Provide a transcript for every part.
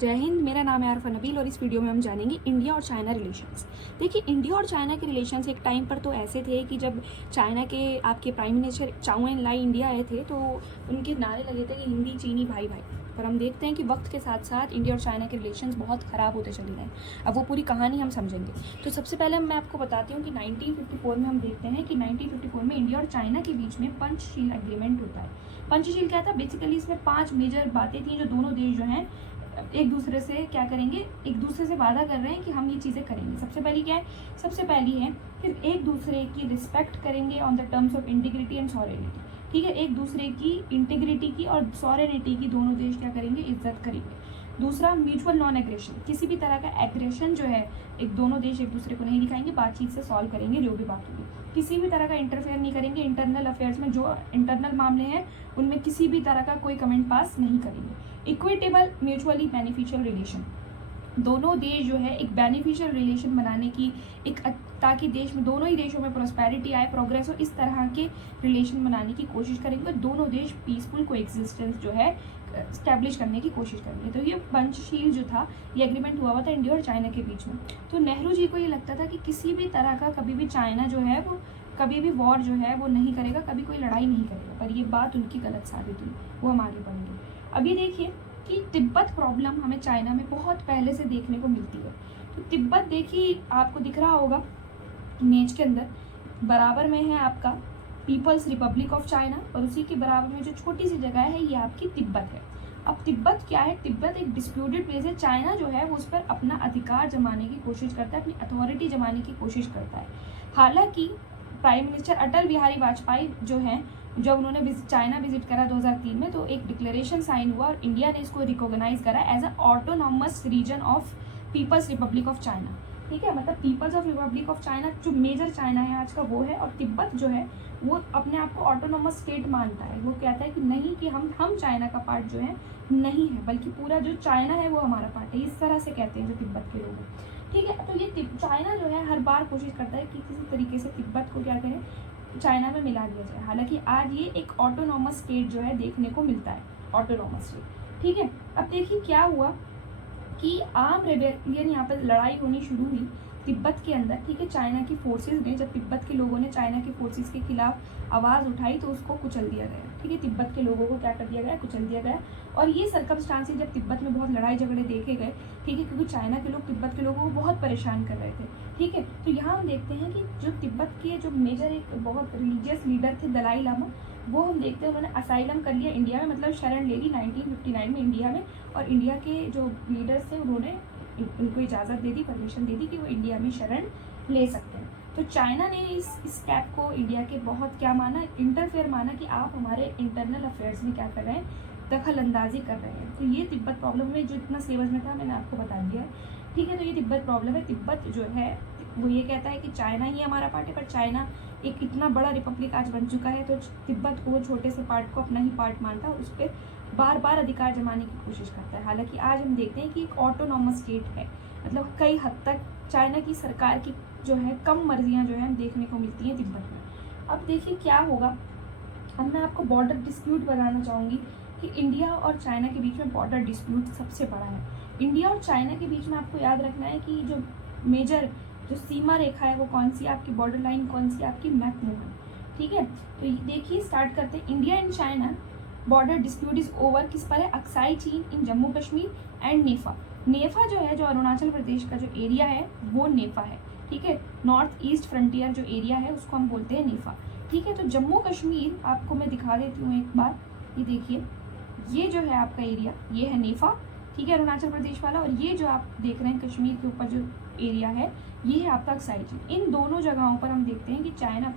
जय हिंद। मेरा नाम है आरफा नबील और इस वीडियो में हम जानेंगे इंडिया और चाइना रिलेशंस। देखिए, इंडिया और चाइना के रिलेशंस एक टाइम पर तो ऐसे थे कि जब चाइना के आपके प्राइम मिनिस्टर चाउ एन लाई इंडिया आए थे तो उनके नारे लगे थे कि हिंदी चीनी भाई भाई। पर हम देखते हैं कि वक्त के साथ साथ इंडिया और चाइना के रिलेशंस बहुत ख़राब होते चले गए। अब वो पूरी कहानी हम समझेंगे। तो सबसे पहले मैं आपको बताती हूँ कि 1954 में हम देखते हैं कि 1954 में इंडिया और चाइना के बीच में पंचशील एग्रीमेंट होता है। पंचशील क्या था? बेसिकली इसमें 5 मेजर बातें थी जो दोनों देश जो हैं एक दूसरे से क्या करेंगे, एक दूसरे से वादा कर रहे हैं कि हम ये चीज़ें करेंगे। सबसे पहली क्या है? सबसे पहली है कि एक दूसरे की रिस्पेक्ट करेंगे on the terms of integrity and sovereignty. ठीक है, एक दूसरे की इंटीग्रिटी की और सॉवरेनिटी की दोनों देश क्या करेंगे, इज्जत करेंगे। दूसरा, म्यूचुअल नॉन एग्रेशन। किसी भी तरह का एग्रेशन जो है एक दोनों देश एक दूसरे को नहीं दिखाएंगे, बातचीत से सॉल्व करेंगे जो भी बात होगी। किसी भी तरह का इंटरफेयर नहीं करेंगे इंटरनल अफेयर्स में, जो इंटरनल मामले हैं उनमें किसी भी तरह का कोई कमेंट पास नहीं करेंगे। Equitable mutually beneficial relation. दोनों देश जो है एक बेनिफिशियल रिलेशन बनाने की एक ताकि देश में दोनों ही देशों में प्रॉस्पेरिटी आए, प्रोग्रेस हो, इस तरह के रिलेशन बनाने की कोशिश करेंगे। दोनों देश पीसफुल को एक्सिस्टेंस जो है स्टैब्लिश करने की कोशिश करेंगे। तो ये पंचशील जो था ये एग्रीमेंट हुआ था इंडिया और चाइना के बीच में। तो नेहरू जी को ये लगता था कि किसी भी तरह का कभी भी चाइना जो है वो कभी भी वॉर जो है वो नहीं करेगा, कभी कोई लड़ाई नहीं करेगा। पर ये बात उनकी गलत साबित हुई, वो हम आगे बढ़ेंगे। अभी देखिए कि तिब्बत प्रॉब्लम हमें चाइना में बहुत पहले से देखने को मिलती है। तो तिब्बत देखिए आपको दिख रहा होगा इमेज के अंदर, बराबर में है आपका पीपल्स रिपब्लिक ऑफ चाइना और उसी के बराबर में जो छोटी सी जगह है ये आपकी तिब्बत है। अब तिब्बत क्या है? तिब्बत एक डिस्प्यूटेड प्लेस है। चाइना जो है वो उस पर अपना अधिकार जमाने की कोशिश करता है, अपनी अथॉरिटी जमाने की कोशिश करता है। हालांकि प्राइम मिनिस्टर अटल बिहारी वाजपेयी जो हैं, जब उन्होंने चाइना विजिट करा 2003 में तो एक डिक्लेरेशन साइन हुआ और इंडिया ने इसको रिकॉग्नाइज करा as a autonomous region of People's Republic of China. ठीक है, मतलब People's of Republic of China जो मेजर चाइना है आज का वो है, और तिब्बत जो है वो अपने आप को ऑटोनॉमस स्टेट मानता है। वो कहता है कि नहीं, कि हम चाइना का पार्ट जो है नहीं है, बल्कि पूरा जो चाइना है वो हमारा पार्ट है। इस तरह से कहते हैं जो तिब्बत के लोग हैं। ठीक है, तो ये चाइना जो है हर बार कोशिश करता है कि किसी तरीके से तिब्बत को क्या करें, चाइना में मिला दिया जाए। हालांकि आज ये एक ऑटोनॉमस स्टेट जो है देखने को मिलता है, ऑटोनॉमस स्टेट। ठीक है, अब देखिए क्या हुआ कि आर्म रेबेलियन यहाँ पर लड़ाई होनी शुरू हुई तिब्बत के अंदर। ठीक है, चाइना की फोर्सेस ने, जब तिब्बत के लोगों ने चाइना की फोर्सेस के खिलाफ आवाज़ उठाई तो उसको कुचल दिया गया। ठीक है, तिब्बत के लोगों को क्या कर दिया गया, कुचल दिया गया। और ये सर्कमस्टांसेस जब तिब्बत में बहुत लड़ाई झगड़े देखे गए, ठीक है, क्योंकि चाइना के लोग तिब्बत के लोगों को बहुत परेशान कर रहे थे। ठीक है, तो यहाँ हम देखते हैं कि जो तिब्बत के जो मेजर एक बहुत रिलीजियस लीडर थे दलाई लामा, वो हम देखते हैं उन्होंने असाइलम कर लिया इंडिया में, मतलब शरण ले ली 1959 में इंडिया में। और इंडिया के जो लीडर्स थे उन्होंने उनको इजाज़त दे दी, परमिशन दे दी कि वो इंडिया में शरण ले सकते हैं। तो चाइना ने इस स्टेप को इंडिया के बहुत क्या माना, इंटरफेयर माना कि आप हमारे इंटरनल अफेयर्स में क्या कर रहे हैं, दखल अंदाजी कर रहे हैं। तो ये तिब्बत प्रॉब्लम में जो इतना सिलेबस में था मैंने आपको बता दिया है। ठीक है, तो ये तिब्बत प्रॉब्लम है। तिब्बत जो है वो ये कहता है कि चाइना ही हमारा पार्ट है, पर चाइना एक इतना बड़ा रिपब्लिक आज बन चुका है तो तिब्बत को वो छोटे से पार्ट को अपना ही पार्ट मानता है और उस पर बार बार अधिकार जमाने की कोशिश करता है। हालांकि आज हम देखते हैं कि एक ऑटोनॉमस स्टेट है, मतलब कई हद तक चाइना की सरकार की जो है कम मर्जियां जो है हम देखने को मिलती हैं तिब्बत में। अब देखिए क्या होगा। अब मैं आपको बॉर्डर डिस्प्यूट बताना चाहूँगी कि इंडिया और चाइना के बीच में बॉर्डर डिस्प्यूट सबसे बड़ा है। इंडिया और चाइना के बीच में आपको याद रखना है कि जो मेजर जो सीमा रेखा है वो कौन सी, आपकी बॉर्डर लाइन कौन सी, आपकी मैकमो है। ठीक है, तो देखिए स्टार्ट करते हैं। India and China border dispute is over किस पर है? अक्साई चीन इन जम्मू कश्मीर एंड नेफा। नेफा जो है, जो अरुणाचल प्रदेश का जो एरिया है वो नेफा है। ठीक है, नॉर्थ ईस्ट फ्रंटियर जो एरिया है उसको हम बोलते हैं नेफा। ठीक है, तो जम्मू कश्मीर आपको मैं दिखा देती हूँ एक बार। ये देखिए, ये जो है आपका एरिया ये है नेफा। ठीक है, अरुणाचल प्रदेश वाला। और ये जो आप देख रहे हैं कश्मीर के ऊपर जो एरिया है ये है आपका अक्साई चीन। इन दोनों जगहों पर हम देखते हैं कि चाइना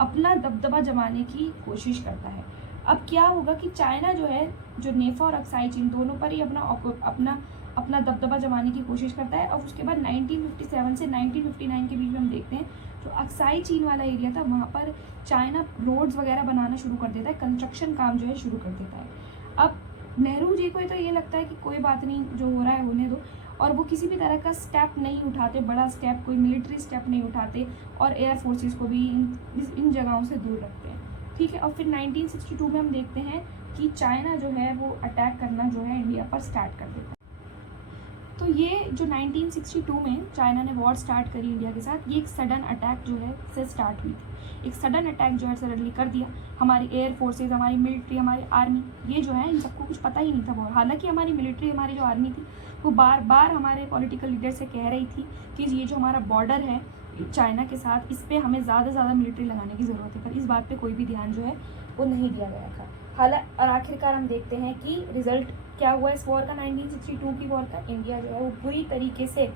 अपना दबदबा जमाने की कोशिश करता है। अब क्या होगा कि चाइना जो है, जो नेफा और अक्साई चीन दोनों पर ही अपना दबदबा जमाने की कोशिश करता है। और उसके बाद 1957 से 1959 के बीच में हम देखते हैं जो अक्साई चीन वाला एरिया था वहाँ पर चाइना रोड्स वगैरह बनाना शुरू कर देता है, कंस्ट्रक्शन काम जो है शुरू कर देता है। अब नेहरू जी को तो ये लगता है कि कोई बात नहीं, जो हो रहा है होने दो, और वो किसी भी तरह का स्टेप नहीं उठाते, बड़ा स्टेप, कोई मिलिट्री स्टेप नहीं उठाते और एयर फोर्सेस को भी इन जगहों से दूर रखते हैं। ठीक है, और फिर 1962 में हम देखते हैं कि चाइना जो है वो अटैक करना जो है इंडिया पर स्टार्ट कर देता है। तो ये जो 1962 में चाइना ने वॉर स्टार्ट करी इंडिया के साथ, ये एक सडन अटैक जो है से स्टार्ट हुई थी। एक सडन अटैक जो है सडनली कर दिया। हमारी एयर फोर्सेज, हमारी मिलिट्री, हमारी आर्मी, ये जो है इन सबको कुछ पता ही नहीं था वॉर। हालांकि हमारी मिलिट्री, हमारी जो आर्मी थी वो बार बार हमारे पॉलिटिकल लीडर से कह रही थी कि ये जो हमारा बॉर्डर है चाइना के साथ, इस पर हमें ज़्यादा से ज़्यादा मिलिट्री लगाने की ज़रूरत है, पर इस बात पे कोई भी ध्यान जो है वो नहीं दिया गया था। हालांकि और आखिरकार हम देखते हैं कि रिजल्ट क्या हुआ इस वॉर का, 1962 की वॉर का। इंडिया जो है वो बुरी तरीके से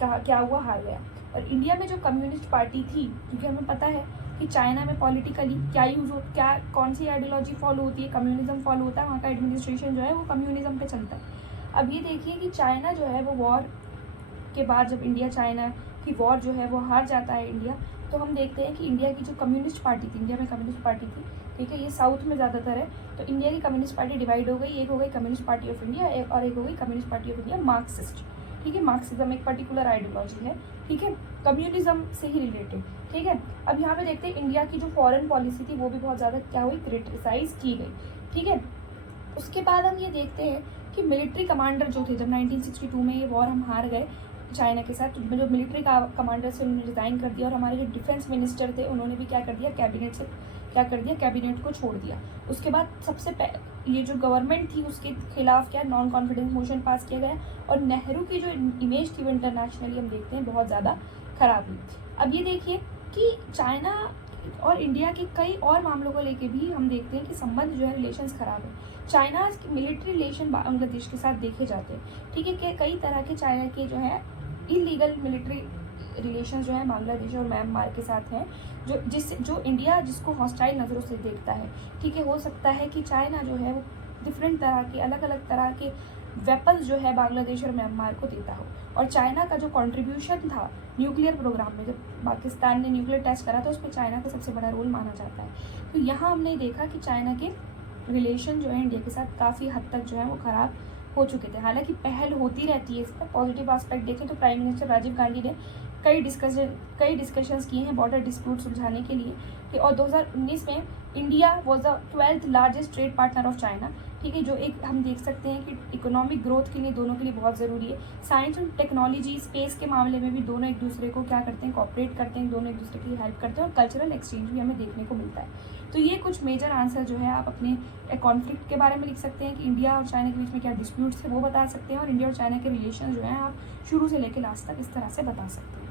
क्या हुआ, हार गया। और इंडिया में जो कम्युनिस्ट पार्टी थी, क्योंकि हमें पता है कि चाइना में पॉलिटिकली क्या यूज़ हो, क्या कौन सी आइडियोलॉजी फॉलो होती है, कम्युनिज्म फॉलो होता है, वहाँ का एडमिनिस्ट्रेशन जो है वो कम्युनिज्म पे चलता है। अब ये देखिए कि चाइना जो है वो वॉर के बाद जब इंडिया चाइना की वॉर जो है वो हार जाता है इंडिया, तो हम देखते हैं कि इंडिया की जो कम्युनिस्ट पार्टी थी, इंडिया में कम्युनिस्ट पार्टी थी, ठीक है, ये साउथ में ज़्यादातर है, तो इंडिया की कम्युनिस्ट पार्टी डिवाइड हो गई। एक हो गई कम्युनिस्ट पार्टी ऑफ इंडिया और एक हो गई communist party of India Marxist, ठीक है। मार्क्सिज्म एक पर्टिकुलर आइडियोलॉजी है, ठीक है, कम्युनिज्म से ही रिलेटेड, ठीक है। अब यहाँ पे देखते हैं इंडिया की जो फॉरेन पॉलिसी थी वो भी बहुत ज़्यादा क्या हुई, क्रिटिसाइज की गई, ठीक है। उसके बाद हम ये देखते हैं कि मिलिट्री कमांडर जो थे, जब 1962 में ये वॉर हम हार गए चाइना के साथ, तो जो मिलिट्री का कमांडर से उन्होंने रिज़ाइन कर दिया, और हमारे जो डिफेंस मिनिस्टर थे उन्होंने भी क्या कर दिया, कैबिनेट से क्या कर दिया, कैबिनेट को छोड़ दिया। उसके बाद ये जो गवर्नमेंट थी उसके खिलाफ क्या नॉन कॉन्फिडेंस मोशन पास किया गया, और नेहरू की जो इमेज थी वो इंटरनेशनली हम देखते हैं बहुत ज़्यादा खराब हुई। अब ये देखिए कि चाइना और इंडिया के कई और मामलों को लेके भी हम देखते हैं कि संबंध जो है, रिलेशंस खराब है। चाइना के मिलिट्री रिलेशन बांग्लादेश के साथ देखे जाते हैं, ठीक है, कि कई तरह के चाइना के जो है इलीगल मिलिट्री रिलेशन जो है बांग्लादेश और म्यांमार के साथ हैं, जो इंडिया जिसको हॉस्टाइल नज़रों से देखता है, ठीक है। हो सकता है कि चाइना जो है वो डिफरेंट तरह के, अलग अलग तरह के वेपन्स जो है बांग्लादेश और म्यांमार को देता हो। और चाइना का जो कंट्रीब्यूशन था न्यूक्लियर प्रोग्राम में, जब पाकिस्तान ने न्यूक्लियर टेस्ट करा था उसमें चाइना का सबसे बड़ा रोल माना जाता है। तो यहाँ हमने देखा कि चाइना के रिलेशन जो है इंडिया के साथ काफ़ी हद तक जो है वो ख़राब हो चुके थे। हालांकि पहल होती रहती है, इसका पॉजिटिव एस्पेक्ट देखें तो प्राइम मिनिस्टर राजीव गांधी ने कई डिस्कशंस किए हैं बॉर्डर डिस्प्यूट सुलझाने के लिए, और 2019 में India was the 12th largest trade partner of China, ठीक है, जो एक हम देख सकते हैं कि इकोनॉमिक ग्रोथ के लिए दोनों के लिए बहुत ज़रूरी है। साइंस एंड टेक्नोलॉजी, स्पेस के मामले में भी दोनों एक दूसरे को क्या करते हैं, कॉपरेट करते हैं, दोनों एक दूसरे की हेल्प करते हैं, और कल्चरल एक्सचेंज भी हमें देखने को मिलता है। तो ये कुछ मेजर आंसर जो है आप अपने कॉन्फ्लिक्ट के बारे में लिख सकते हैं कि इंडिया और चाइना के बीच में क्या डिस्प्यूट्स थे वो बता सकते हैं, और इंडिया और चाइना के रिलेशन जो हैं आप शुरू से लेकर लास्ट तक इस तरह से बता सकते हैं।